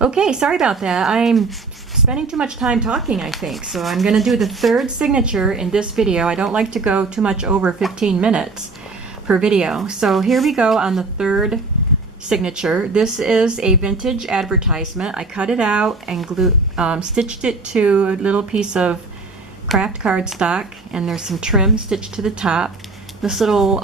Okay, sorry about that. I'm spending too much time talking, I think. So I'm going to do the third signature in this video. I don't like to go too much over 15 minutes per video. So here we go on the third signature. This is a vintage advertisement. I cut it out and stitched it to a little piece of craft cardstock, and there's some trim stitched to the top. This little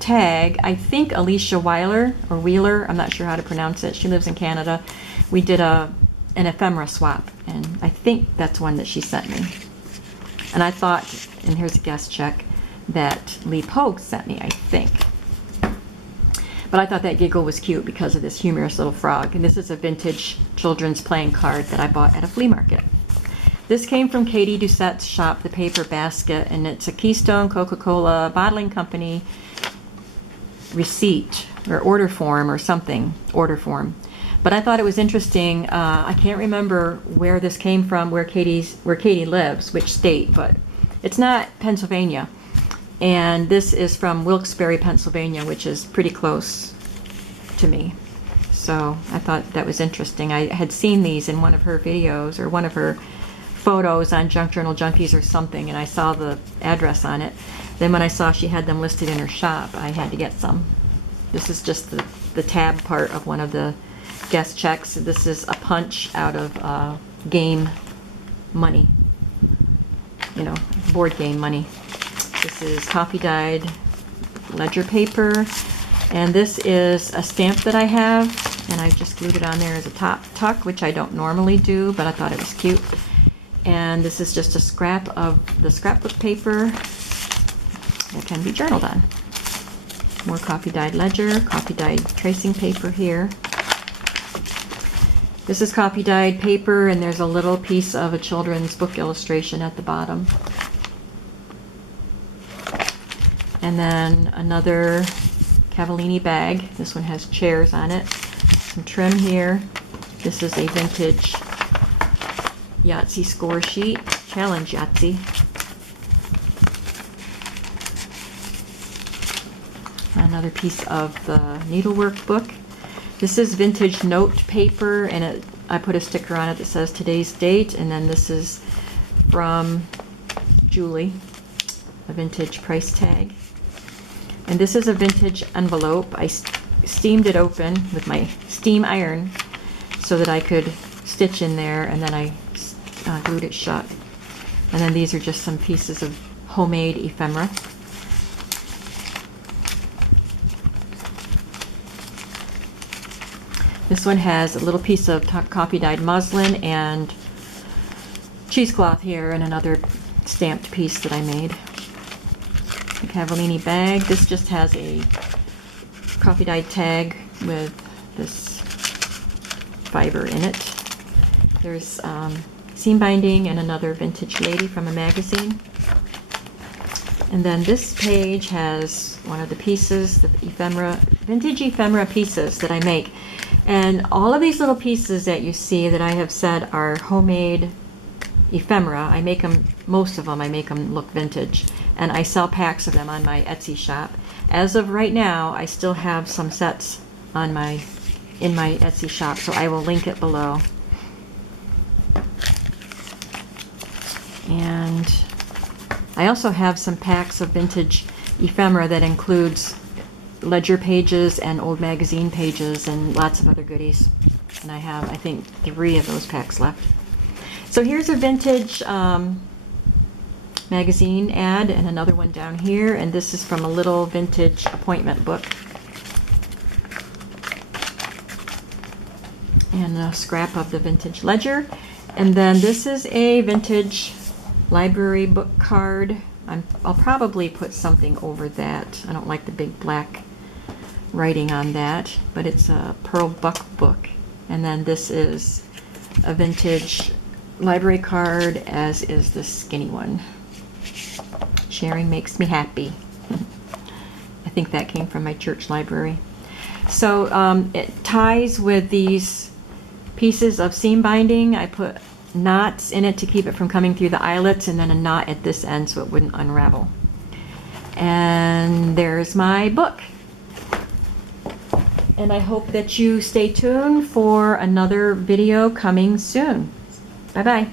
tag, I think Alicia Weiler or Wheeler, I'm not sure how to pronounce it. She lives in Canada. We did an ephemera swap, and I think that's one that she sent me. And I thought, and here's a guest check, that Lee Pogue sent me, I think. But I thought that giggle was cute because of this humorous little frog. And this is a vintage children's playing card that I bought at a flea market. This came from Katie Doucette's shop, The Paper Basket, and it's a Keystone Coca-Cola Bottling Company receipt or order form or something, order form. But I thought it was interesting. I can't remember where this came from, where Katie lives, which state, but it's not Pennsylvania. And this is from Wilkes-Barre, Pennsylvania, which is pretty close to me. So I thought that was interesting. I had seen these in one of her videos or one of her photos on Junk Journal Junkies or something, and I saw the address on it. Then when I saw she had them listed in her shop, I had to get some. This is just the tab part of one of the guest checks. This is a punch out of game money, board game money. This is coffee dyed ledger paper, and this is a stamp that I have, and I just glued it on there as a top tuck, which I don't normally do, but I thought it was cute. And this is just a scrap of the scrapbook paper that can be journaled on. More coffee dyed ledger, coffee dyed tracing paper here. This is coffee dyed paper, and there's a little piece of a children's book illustration at the bottom. And then another Cavallini bag. This one has chairs on it. Some trim here. This is a vintage Yahtzee score sheet, Challenge Yahtzee. Another piece of the needlework book. This is vintage note paper, and I put a sticker on it that says today's date, and then this is from Julie, a vintage price tag. And this is a vintage envelope. I steamed it open with my steam iron so that I could stitch in there, and then I glued it shut. And then these are just some pieces of homemade ephemera. This one has a little piece of coffee dyed muslin and cheesecloth here, and another stamped piece that I made. The Cavallini bag. This just has a coffee dyed tag with this fiber in it. There's seam binding and another vintage lady from a magazine. And then this page has one of the pieces, the vintage ephemera pieces that I make. And all of these little pieces that you see that I have said are homemade ephemera, I make them, most of them, I make them look vintage. And I sell packs of them on my Etsy shop. As of right now, I still have some sets in my Etsy shop, so I will link it below. And I also have some packs of vintage ephemera that includes ledger pages and old magazine pages and lots of other goodies. And I have, I think, 3 of those packs left. So here's a vintage magazine ad and another one down here, and this is from a little vintage appointment book. And a scrap of the vintage ledger. And then this is a vintage library book card. I'll probably put something over that. I don't like the big black writing on that, but it's a Pearl Buck book. And then this is a vintage library card, as is the skinny one. Sharing makes me happy. I think that came from my church library. So it ties with these pieces of seam binding. I put knots in it to keep it from coming through the eyelets, and then a knot at this end so it wouldn't unravel. And there's my book. And I hope that you stay tuned for another video coming soon. Bye-bye.